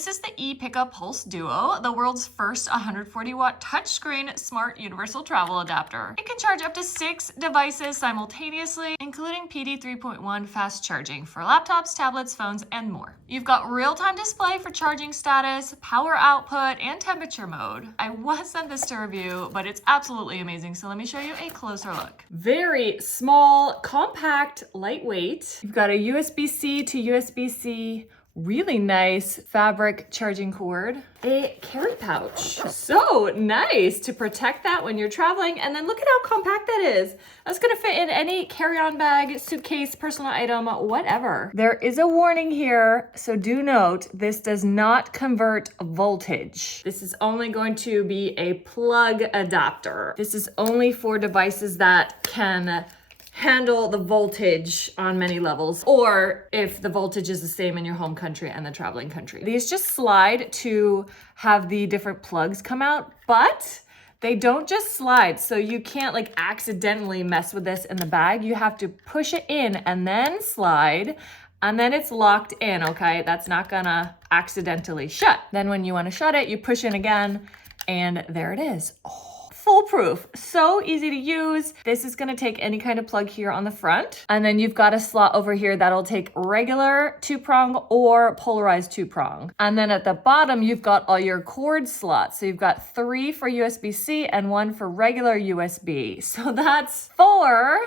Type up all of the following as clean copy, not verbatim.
This is the Epicka Pulse Duo, the world's first 140-watt touchscreen smart universal travel adapter. It can charge up to 6 devices simultaneously, including PD 3.1 fast charging for laptops, tablets, phones, and more. You've got real-time display for charging status, power output, and temperature mode. I was sent this to review, but it's absolutely amazing, so let me show you a closer look. Very small, compact, lightweight. You've got a USB-C to USB-C, really nice fabric charging cord, a carry pouch. So nice to protect that when you're traveling. And then look at how compact that is. That's gonna fit in any carry-on bag, suitcase, personal item, whatever. There is a warning here, so do note, this does not convert voltage. This is only going to be a plug adapter. This is only for devices that can handle the voltage on many levels, or if the voltage is the same in your home country and the traveling country. These just slide to have the different plugs come out, but they don't just slide, so you can't like accidentally mess with this in the bag. You have to push it in and then slide, and then it's locked in, okay? That's not gonna accidentally shut. Then when you wanna shut it, you push in again, and there it is. Oh, foolproof, so easy to use. This is gonna take any kind of plug here on the front. And then you've got a slot over here that'll take regular 2-prong or polarized 2-prong. And then at the bottom, you've got all your cord slots. So you've got 3 for USB-C and 1 for regular USB. So that's 4,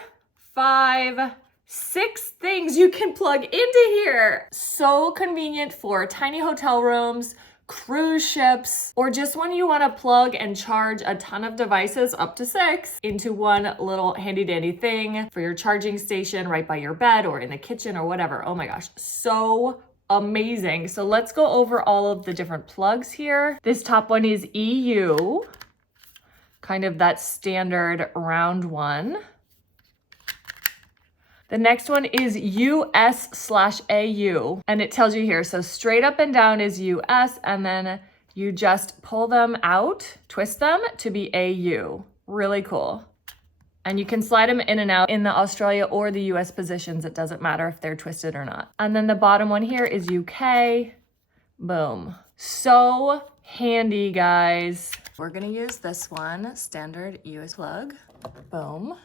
5, 6 things you can plug into here. So convenient for tiny hotel rooms, cruise ships, or just when you want to plug and charge a ton of devices, up to 6, into one little handy dandy thing for your charging station right by your bed or in the kitchen or whatever. Oh my gosh, so amazing. So let's go over all of the different plugs here. This top one is EU, kind of that standard round one. The next one is US/AU, and it tells you here, so straight up and down is US, and then you just pull them out, twist them to be AU. Really cool. And you can slide them in and out in the Australia or the US positions. It doesn't matter if they're twisted or not. And then the bottom one here is UK. Boom. So handy, guys. We're gonna use this one, standard US plug. Boom.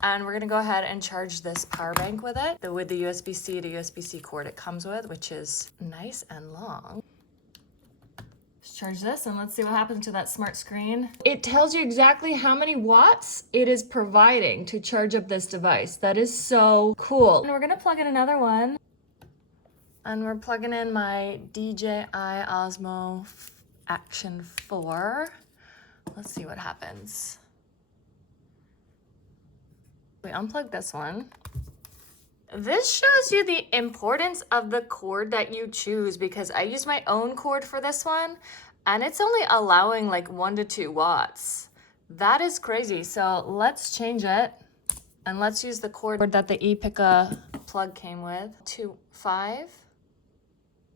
And we're gonna go ahead and charge this power bank with it, with the USB-C to USB-C cord it comes with, which is nice and long. Let's charge this and let's see what happens to that smart screen. It tells you exactly how many watts it is providing to charge up this device. That is so cool. And we're gonna plug in another one. And we're plugging in my DJI Osmo Action 4. Let's see what happens. We unplug this one. This shows you the importance of the cord that you choose, because I use my own cord for this one and it's only allowing like 1 to 2 watts. That is crazy. So let's change it and let's use the cord that the Epicka plug came with. 2, 5,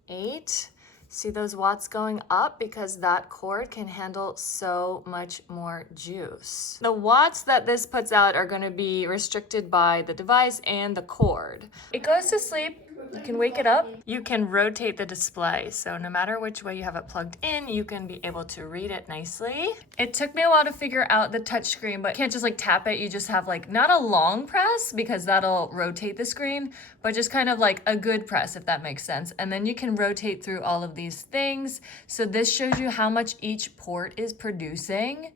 8. See those watts going up because that cord can handle so much more juice. The watts that this puts out are going to be restricted by the device and the cord. It goes to sleep. You can wake it up. You can rotate the display. So no matter which way you have it plugged in, you can be able to read it nicely. It took me a while to figure out the touch screen, but you can't just like tap it. You just have like not a long press because that'll rotate the screen, but just kind of like a good press, if that makes sense. And then you can rotate through all of these things. So this shows you how much each port is producing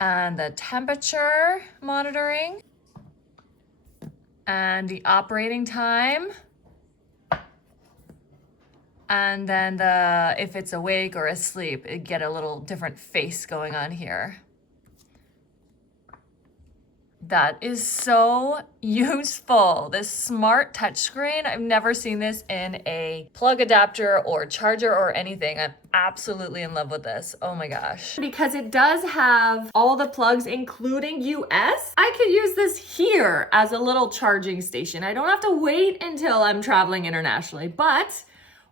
and the temperature monitoring and the operating time, and then if it's awake or asleep, it get a little different face going on here. That is so useful. This smart touchscreen, I've never seen this in a plug adapter or charger or anything. I'm absolutely in love with this. Oh my gosh. Because it does have all the plugs, including US, I could use this here as a little charging station. I don't have to wait until I'm traveling internationally, but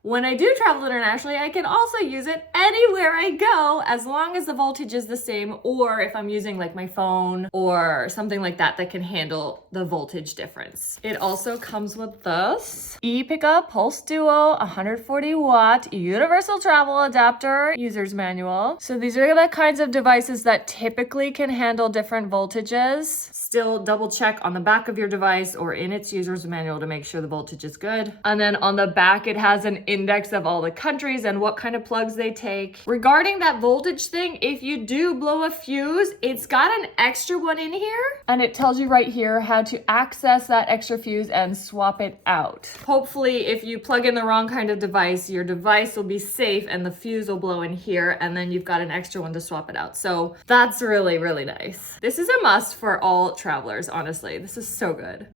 when I do travel internationally, I can also use it anywhere I go as long as the voltage is the same, or if I'm using like my phone or something like that that can handle the voltage difference. It also comes with this Epicka Pulse Duo 140 watt universal travel adapter user's manual. So these are the kinds of devices that typically can handle different voltages. Still double check on the back of your device or in its user's manual to make sure the voltage is good. And then on the back, it has an index of all the countries and what kind of plugs they take. Regarding that voltage thing, if you do blow a fuse, it's got an extra one in here, and it tells you right here how to access that extra fuse and swap it out. Hopefully, if you plug in the wrong kind of device, your device will be safe and the fuse will blow in here, and then you've got an extra one to swap it out. So that's really, really nice. This is a must for all travelers, honestly. This is so good.